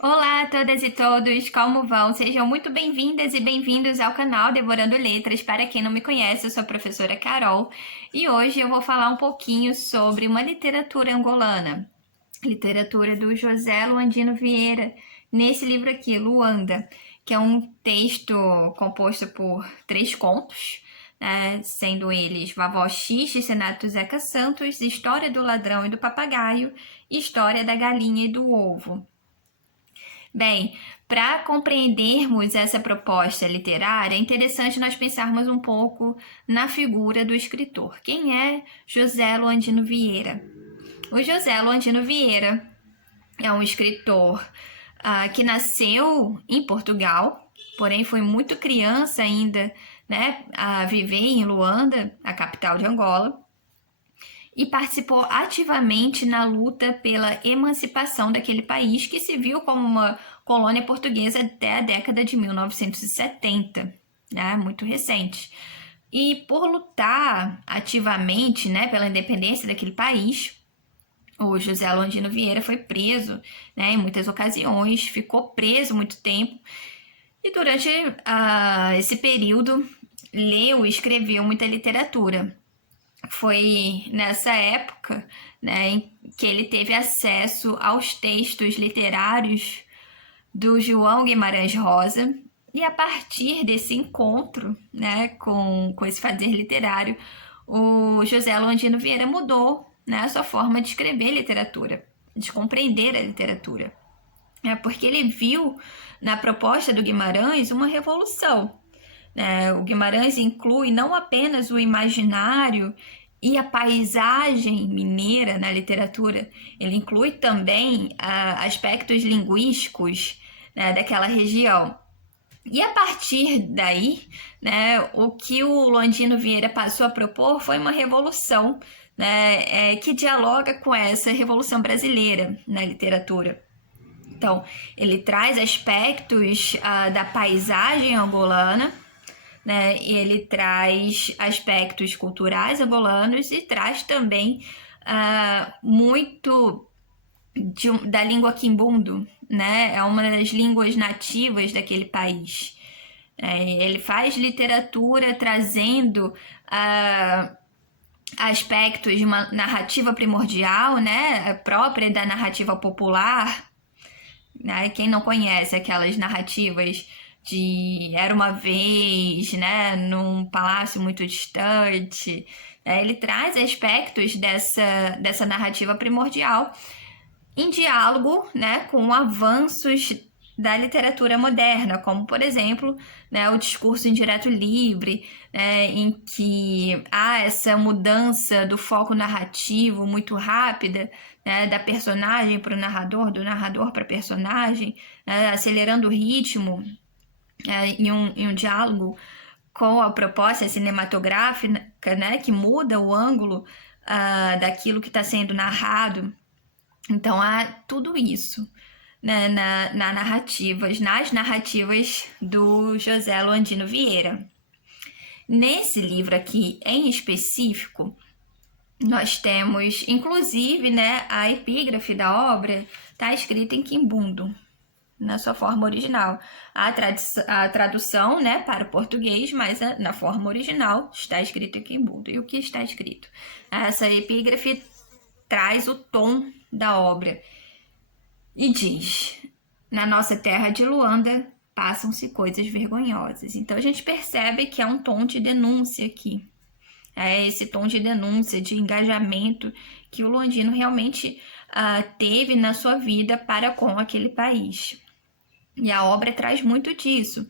Olá a todas e todos, como vão? Sejam muito bem-vindas e bem-vindos ao canal Devorando Letras. Para quem não me conhece, eu sou a professora Carol e hoje eu vou falar um pouquinho sobre uma literatura angolana, literatura do José Luandino Vieira, nesse livro aqui, Luanda, que é um texto composto por 3 contos, né, sendo eles Vavó X, de Senato Zeca Santos, História do Ladrão e do Papagaio e História da Galinha e do Ovo. Bem, para compreendermos essa proposta literária, é interessante nós pensarmos um pouco na figura do escritor. Quem é José Luandino Vieira? O José Luandino Vieira é um escritor que nasceu em Portugal, porém foi muito criança ainda, né, a viver em Luanda, a capital de Angola, e participou ativamente na luta pela emancipação daquele país, que se viu como uma colônia portuguesa até a década de 1970, né? Muito recente. E por lutar ativamente, né, pela independência daquele país, o José Londino Vieira foi preso, né, em muitas ocasiões, ficou preso muito tempo, e durante esse período leu e escreveu muita literatura. Foi nessa época, né, em que ele teve acesso aos textos literários do João Guimarães Rosa, e a partir desse encontro, né, com esse fazer literário, o José Londino Vieira mudou, né, a sua forma de escrever literatura, de compreender a literatura. Porque ele viu na proposta do Guimarães uma revolução. O Guimarães inclui não apenas o imaginário e a paisagem mineira na literatura, ele inclui também aspectos linguísticos, né, daquela região. E a partir daí, né, o que o Londino Vieira passou a propor foi uma revolução, né, que dialoga com essa revolução brasileira na literatura. Então, ele traz aspectos da paisagem angolana, né? E ele traz aspectos culturais angolanos e traz também muito da língua quimbundo, né? É uma das línguas nativas daquele país. Ele faz literatura trazendo aspectos de uma narrativa primordial, né? Própria da narrativa popular, né? Quem não conhece aquelas narrativas de Era uma Vez, né, num palácio muito distante, ele traz aspectos dessa narrativa primordial em diálogo, né, com avanços da literatura moderna, como, por exemplo, né, o discurso indireto livre, né, em que há essa mudança do foco narrativo muito rápida, né, da personagem para o narrador, do narrador para a personagem, né, acelerando o ritmo, em um diálogo com a proposta cinematográfica, né, que muda o ângulo daquilo que está sendo narrado. Então há tudo isso, né, nas narrativas do José Luandino Vieira. Nesse livro aqui, em específico, nós temos, inclusive, né, a epígrafe da obra está escrita em quimbundo, na sua forma original. A tradução, né, para o português, mas na forma original está escrito em quimbundo. E o que está escrito? Essa epígrafe traz o tom da obra e diz: na nossa terra de Luanda passam-se coisas vergonhosas. Então a gente percebe que é um tom de denúncia aqui. É esse tom de denúncia, de engajamento que o Luandino realmente teve na sua vida para com aquele país. E a obra traz muito disso.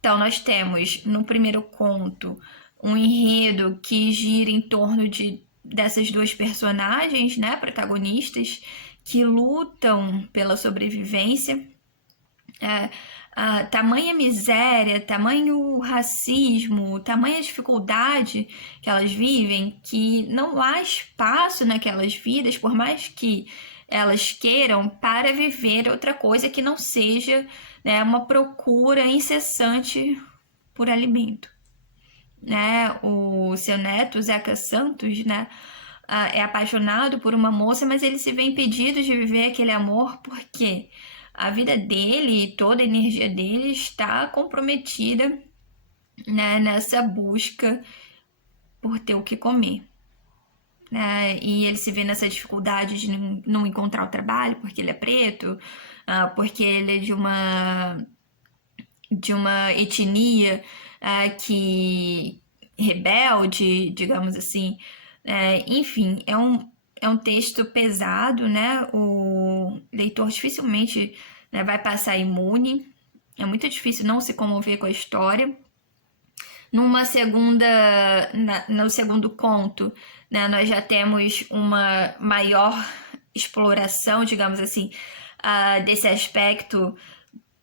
Então nós temos no primeiro conto um enredo que gira em torno dessas duas personagens, né, protagonistas, que lutam pela sobrevivência. Tamanha miséria, tamanho racismo, tamanha dificuldade que elas vivem, que não há espaço naquelas vidas, por mais que elas queiram, para viver outra coisa que não seja, né, uma procura incessante por alimento. Né? O seu neto, Zeca Santos, né, é apaixonado por uma moça, mas ele se vê impedido de viver aquele amor porque a vida dele e toda a energia dele está comprometida, né, nessa busca por ter o que comer. Né? E ele se vê nessa dificuldade de não encontrar o trabalho porque ele é preto, porque ele é de uma etnia que rebelde, digamos assim. Enfim, é um texto pesado, né? O leitor dificilmente, né, vai passar imune. É muito difícil não se comover com a história. No segundo conto, né, nós já temos uma maior exploração, digamos assim, desse aspecto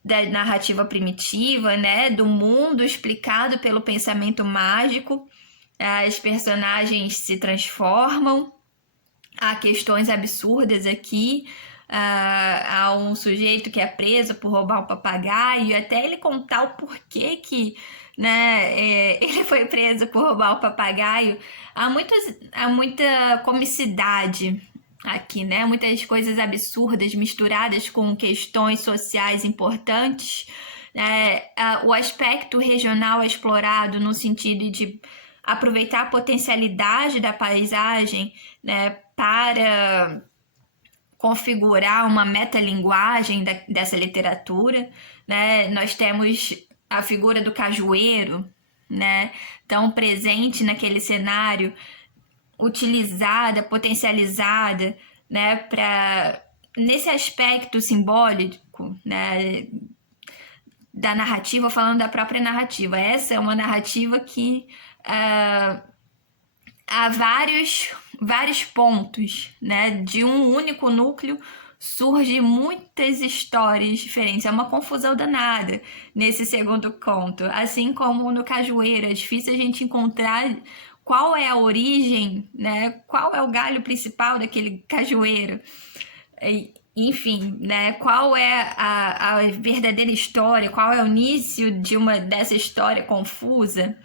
da narrativa primitiva, né, do mundo explicado pelo pensamento mágico. As personagens se transformam, há questões absurdas aqui. Há um sujeito que é preso por roubar um papagaio, até ele contar o porquê que, né, ele foi preso por roubar o papagaio. Há muita comicidade aqui, né? Muitas coisas absurdas misturadas com questões sociais importantes. O aspecto regional é explorado no sentido de aproveitar a potencialidade da paisagem, né, para configurar uma metalinguagem dessa literatura, né? Nós temos a figura do cajueiro, né, tão presente naquele cenário, utilizada, potencializada, né, nesse aspecto simbólico, né, da narrativa, falando da própria narrativa. Essa é uma narrativa que há vários pontos, né, de um único núcleo surge muitas histórias diferentes. É uma confusão danada nesse segundo conto. Assim como no Cajueiro, é difícil a gente encontrar qual é a origem, né? Qual é o galho principal daquele cajueiro. Enfim, né? Qual é a verdadeira história, qual é o início dessa história confusa.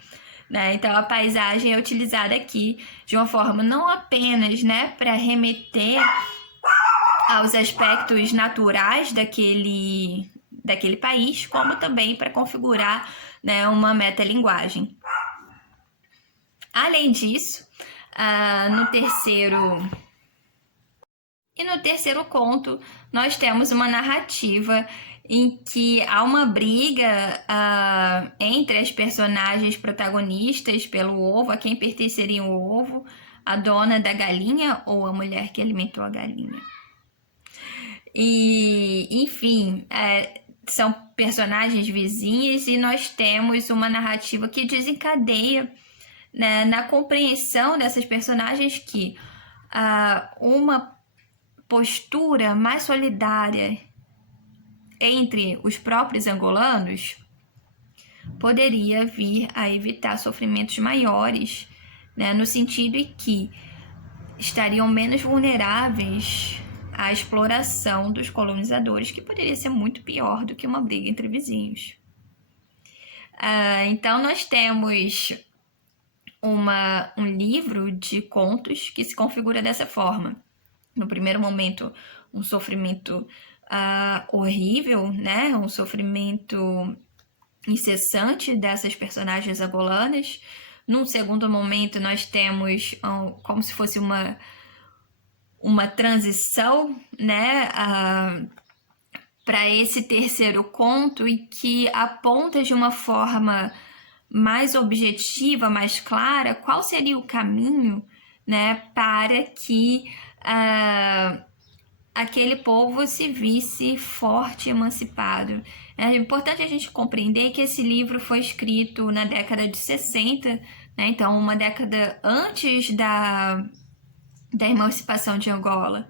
Né? Então a paisagem é utilizada aqui de uma forma não apenas, né, para remeter aos aspectos naturais daquele país, como também para configurar, né, uma metalinguagem. Além disso, no terceiro conto, nós temos uma narrativa em que há uma briga entre as personagens protagonistas pelo ovo, a quem pertenceria o ovo, a dona da galinha ou a mulher que alimentou a galinha. E, enfim, são personagens vizinhas e nós temos uma narrativa que desencadeia, né, na compreensão dessas personagens que uma postura mais solidária entre os próprios angolanos poderia vir a evitar sofrimentos maiores, né, no sentido em que estariam menos vulneráveis à exploração dos colonizadores, que poderia ser muito pior do que uma briga entre vizinhos. Então nós temos um livro de contos que se configura dessa forma. No primeiro momento, um sofrimento horrível, né? Um sofrimento incessante dessas personagens angolanas. Num segundo momento, nós temos como se fosse uma transição, né, para esse terceiro conto, e que aponta de uma forma mais objetiva, mais clara, qual seria o caminho, né, para que aquele povo se visse forte e emancipado. É importante a gente compreender que esse livro foi escrito na década de 60, né? Então uma década antes da emancipação de Angola,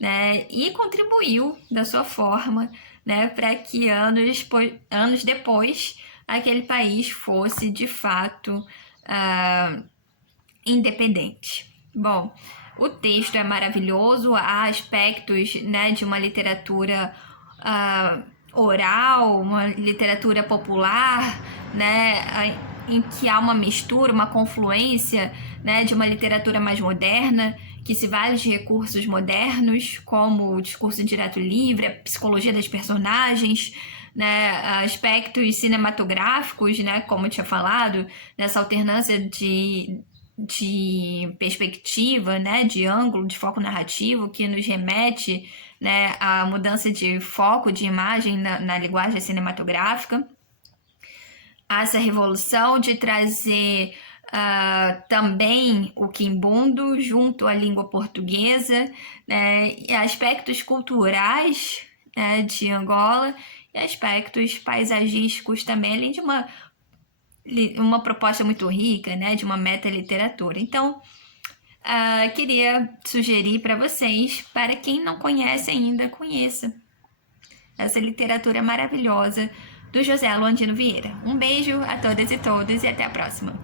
né? E contribuiu da sua forma, né, para que anos depois aquele país fosse de fato independente. Bom, o texto é maravilhoso, há aspectos, né, de uma literatura oral, uma literatura popular, né, em que há uma mistura, uma confluência, né, de uma literatura mais moderna que se vale de recursos modernos, como o discurso direto livre, a psicologia das personagens, né, aspectos cinematográficos, né, como eu tinha falado, nessa alternância de perspectiva, né, de ângulo, de foco narrativo, que nos remete, né, à mudança de foco de imagem na linguagem cinematográfica. Essa revolução de trazer também o quimbundo junto à língua portuguesa, né, e aspectos culturais, né, de Angola e aspectos paisagísticos também, além de uma proposta muito rica, né, de uma meta-literatura. Então, queria sugerir para vocês, para quem não conhece ainda, conheça essa literatura maravilhosa do José Luandino Vieira. Um beijo a todas e todos e até a próxima.